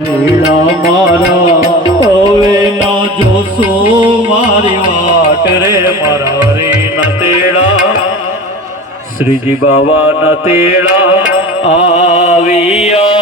લીલા મારા, હવે ના જોશો મારી વાટ રે મારા રે ના તેડા. શ્રીજી બાબા ના તેડા આવ્યા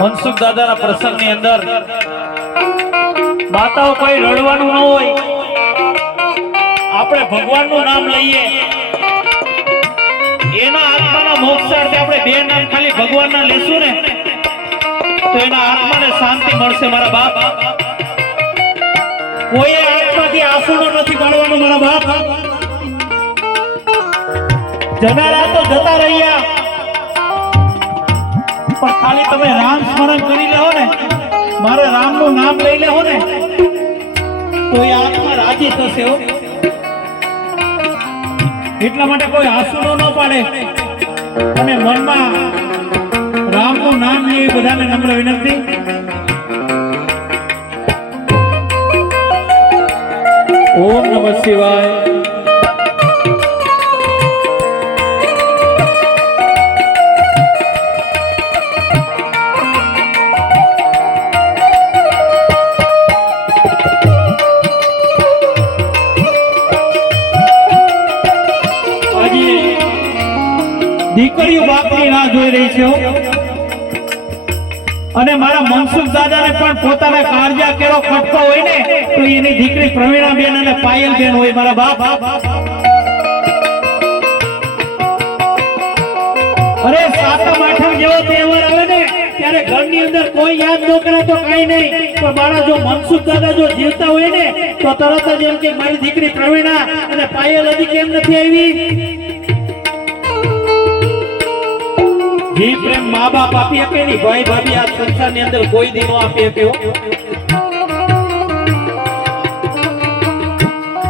મનસુખ દાદાના પ્રસંગની અંદર માતાઓ કોઈ રડવાનું ન હોય. આપણે ભગવાનનું નામ લઈએ. એના આત્માના મોક્ષાર્થે આપણે બે નામ ખાલી ભગવાનના લેશું ને? તો એના આત્માને શાંતિ મળશે મારા બાપ. કોઈએ આત્માથી આસુડો નથી પાડવાનું મારા બાપ. જનારા તો જતા રહ્યા. પણ ખાલી તમે રામ સ્મરણ કરી લેવો ને. મારે રામનું નામ લઈ લેવો ને. તો આત્મા રાજી થશે એટલા માટે કોઈ આંસુડો ન પાડે. અને મનમાં રામનું નામ લે બધાને નમ્ર વિનંતી. ઓમ નમઃ શિવાય. દીકરીઓ બાપની રાહ જોઈ રહી છે અને મારા મનસુખ દાદાને પણ પોતાના કાળજા કેરો ખટકો હોય ને, તો એની દીકરી પ્રવીણાબેન અને પાયલબેન હોય મારા બાપ. અરે સાતમ આઠમ જેવો તહેવાર આવે ને, ત્યારે ઘરની અંદર કોઈ યાદ ન કરે તો કઈ નહીં. પણ મારા જો મનસુખ દાદા જો જીવતા હોય ને, તો તરત જ એમ કે મારી દીકરી પ્રવીણા અને પાયલ હજી કેમ નથી આવી? જી પ્રેમ મા બાપ આપી શકે નહીં? ભાઈ, ભાભી, આ સંસારની અંદર કોઈ દી આપી શકે.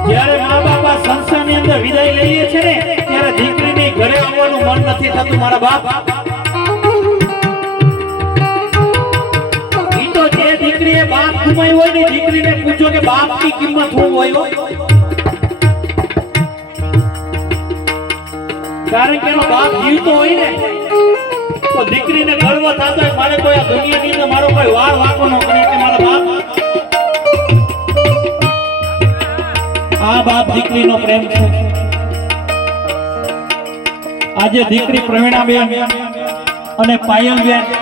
જ્યારે મા બાપ આ સંસારની અંદર વિદાય લઈએ છે ને, ત્યારે દીકરીની ઘરે આવવાનું મન નથી થતું, મારા બાપ. કિંમત કારણ કે એનો બાપ જીવતો હોય ને તો દીકરીને ગર્વ થતો મારે કોઈ આ દુનિયાની અંદર મારો કોઈ વાર વાકો ન કરે કે મારા બાપ. આ બાપ દીકરીનો પ્રેમ છે. આજે દીકરી પ્રવીણાબેન અને પાયલબેન